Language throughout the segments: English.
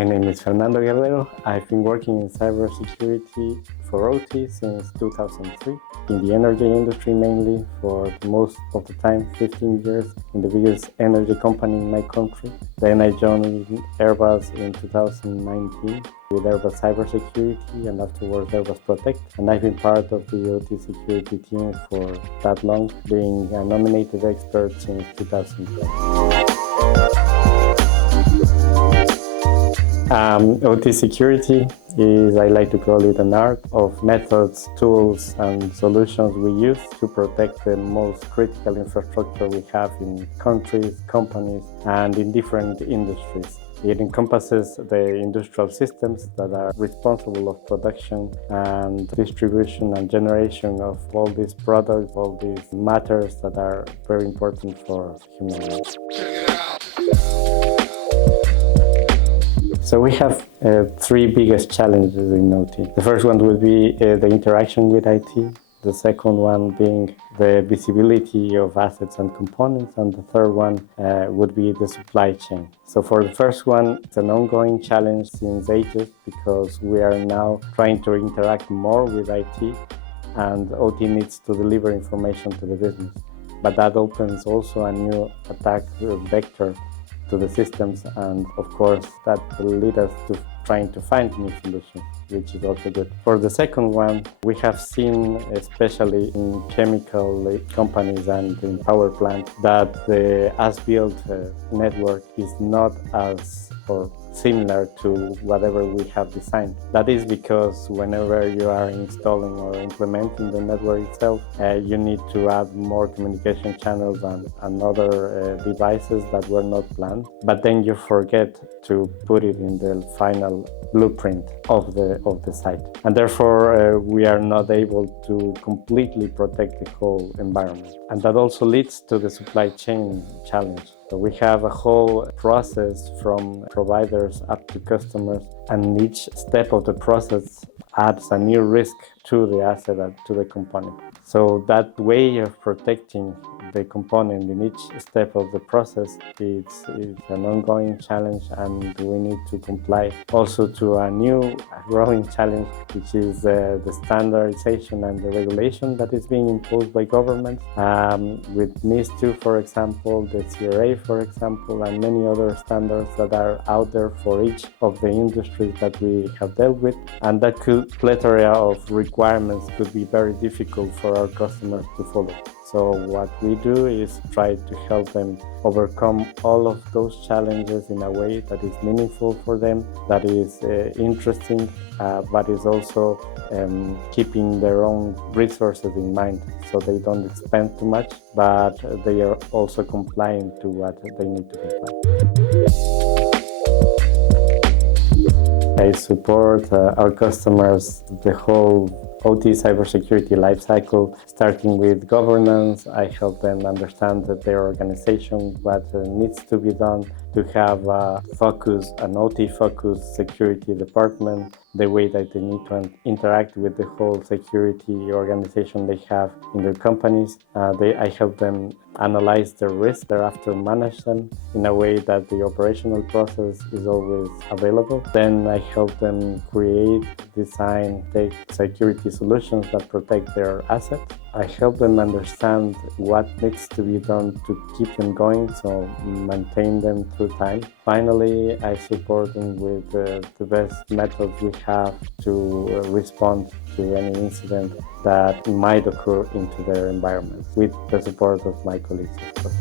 My name is Fernando Guerrero. I've been working in cybersecurity for OT since 2003, in the energy industry mainly for most of the time, 15 years, in the biggest energy company in my country. Then I joined Airbus in 2019 with Airbus Cybersecurity and afterwards Airbus Protect. And I've been part of the OT security team for that long, being a nominated expert since 2012. OT security is, I like to call it, an art of methods, tools, and solutions we use to protect the most critical infrastructure we have in countries, companies, and in different industries. It encompasses the industrial systems that are responsible of production and distribution and generation of all these products, all these matters that are very important for humanity. So we have three biggest challenges in OT. The first one would be the interaction with IT. The second one being the visibility of assets and components. And the third one would be the supply chain. So for the first one, it's an ongoing challenge since ages because we are now trying to interact more with IT and OT needs to deliver information to the business. But that opens also a new attack vector to the systems, and of course that will lead us to trying to find new solutions, which is also good. For the second one, we have seen, especially in chemical companies and in power plants, that the as-built network is not as or similar to whatever we have designed. That is because whenever you are installing or implementing the network itself, you need to add more communication channels and other devices that were not planned. But then you forget to put it in the final blueprint of the site. And therefore, we are not able to completely protect the whole environment. And that also leads to the supply chain challenge. So we have a whole process from providers up to customers, and each step of the process adds a new risk to the asset and to the component. So that way of protecting the component in each step of the process is an ongoing challenge, and we need to comply also to a new growing challenge, which is the standardization and the regulation that is being imposed by governments with NIS2, for example, the CRA, for example, and many other standards that are out there for each of the industries that we have dealt with. And that plethora of requirements could be very difficult for our customers to follow. So what we do is try to help them overcome all of those challenges in a way that is meaningful for them, that is interesting, but is also keeping their own resources in mind, so they don't spend too much, but they are also complying to what they need to comply. I support our customers the whole OT cybersecurity lifecycle, starting with governance. I help them understand that their organization, what needs to be done to have an OT-focused security department, the way that they need to interact with the whole security organization they have in their companies. I help them analyze their risks, thereafter manage them in a way that the operational process is always available. Then I help them create, design, take security solutions that protect their assets. I help them understand what needs to be done to keep them going, so maintain them through time. Finally, I support them with the best methods we have to respond to any incident that might occur into their environment, with the support of my colleagues, of course.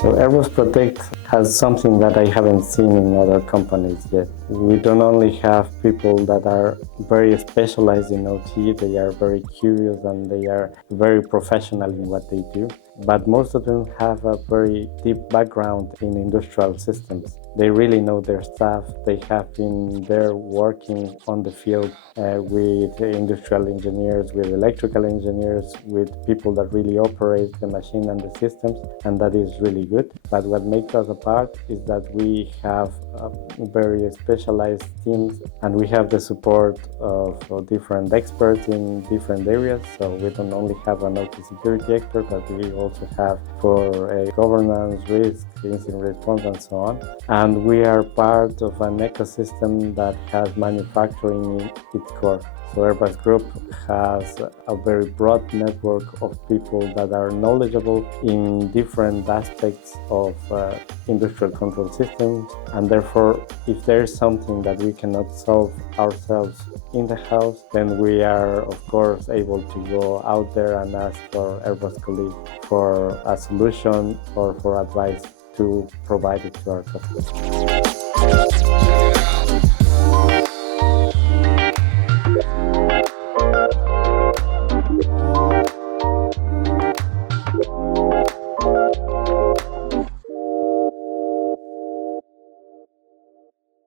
So Airbus Protect has something that I haven't seen in other companies yet. We don't only have people that are very specialized in OT, they are very curious and they are very professional in what they do, but most of them have a very deep background in industrial systems. They really know their staff. They have been there working on the field with industrial engineers, with electrical engineers, with people that really operate the machine and the systems, and that is really good. But what makes us apart is that we have very specialized teams, and we have the support of different experts in different areas. So we don't only have an OT security expert, but we also have for governance, risk, incident response, and so on. And we are part of an ecosystem that has manufacturing in its core. So Airbus Group has a very broad network of people that are knowledgeable in different aspects of industrial control systems, and therefore if there is something that we cannot solve ourselves in the house, then we are of course able to go out there and ask for Airbus colleagues for a solution or for advice to provide it to our customers.